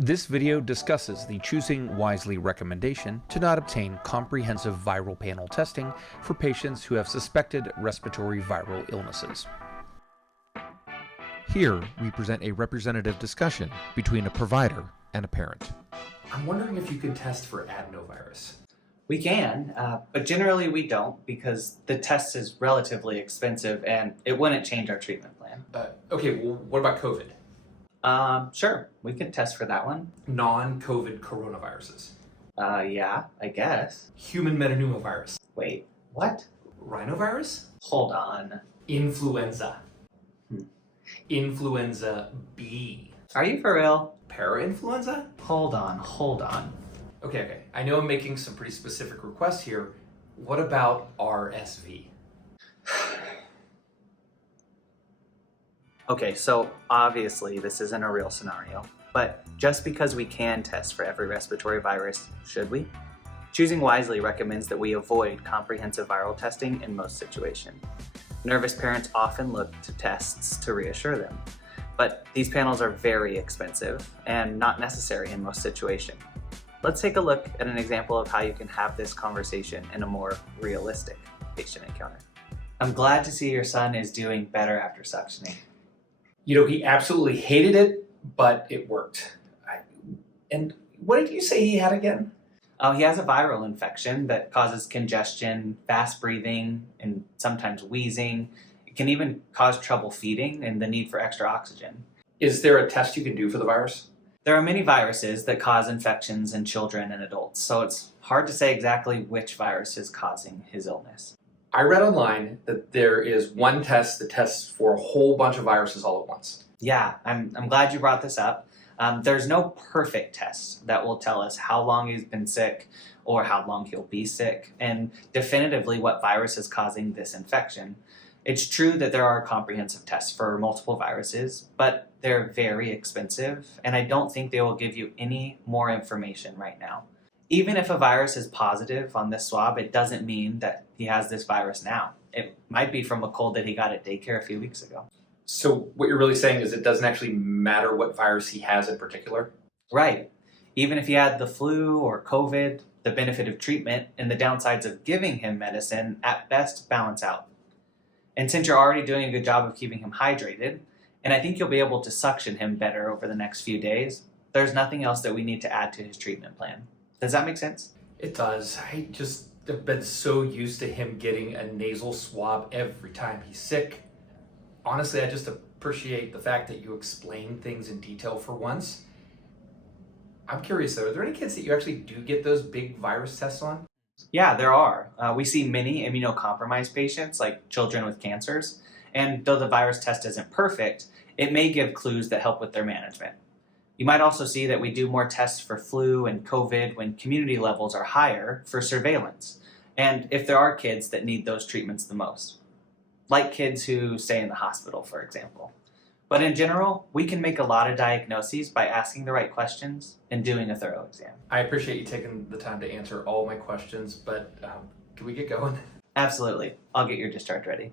This video discusses the choosing wisely recommendation to not obtain comprehensive viral panel testing for patients who have suspected respiratory viral illnesses. Here, we present a representative discussion between a provider and a parent. I'm wondering if you can test for adenovirus. We can, but generally we don't because the test is relatively expensive and it wouldn't change our treatment plan. Okay, well, what about COVID? Sure, we could test for that one. Non-COVID coronaviruses. Yeah, I guess. Human metapneumovirus. Wait, what? Rhinovirus? Hold on. Influenza. Influenza B. Are you for real? Parainfluenza? Hold on. Okay. I know I'm making some pretty specific requests here. What about RSV? Okay, so obviously this isn't a real scenario, but just because we can test for every respiratory virus, should we? Choosing wisely recommends that we avoid comprehensive viral testing in most situations. Nervous parents often look to tests to reassure them, but these panels are very expensive and not necessary in most situations. Let's take a look at an example of how you can have this conversation in a more realistic patient encounter. I'm glad to see your son is doing better after suctioning. You know, he absolutely hated it, but it worked. And what did you say he had again? Oh, he has a viral infection that causes congestion, fast breathing, and sometimes wheezing. It can even cause trouble feeding and the need for extra oxygen. Is there a test you can do for the virus? There are many viruses that cause infections in children and adults, so it's hard to say exactly which virus is causing his illness. I read online that there is one test that tests for a whole bunch of viruses all at once. Yeah, I'm glad you brought this up. There's no perfect test that will tell us how long he's been sick or how long he'll be sick, and definitively what virus is causing this infection. It's true that there are comprehensive tests for multiple viruses, but they're very expensive, and I don't think they will give you any more information right now. Even if a virus is positive on this swab, it doesn't mean that he has this virus now. It might be from a cold that he got at daycare a few weeks ago. So what you're really saying is it doesn't actually matter what virus he has in particular? Right. Even if he had the flu or COVID, the benefit of treatment and the downsides of giving him medicine at best balance out. And since you're already doing a good job of keeping him hydrated, and I think you'll be able to suction him better over the next few days, there's nothing else that we need to add to his treatment plan. Does that make sense? It does. I just have been so used to him getting a nasal swab every time he's sick. Honestly, I just appreciate the fact that you explain things in detail for once. I'm curious though, are there any kids that you actually do get those big virus tests on? Yeah, there are. We see many immunocompromised patients, like children with cancers, and though the virus test isn't perfect, it may give clues that help with their management. You might also see that we do more tests for flu and COVID when community levels are higher for surveillance, and if there are kids that need those treatments the most, like kids who stay in the hospital, for example. But in general, we can make a lot of diagnoses by asking the right questions and doing a thorough exam. I appreciate you taking the time to answer all my questions, but can we get going? Absolutely. I'll get your discharge ready.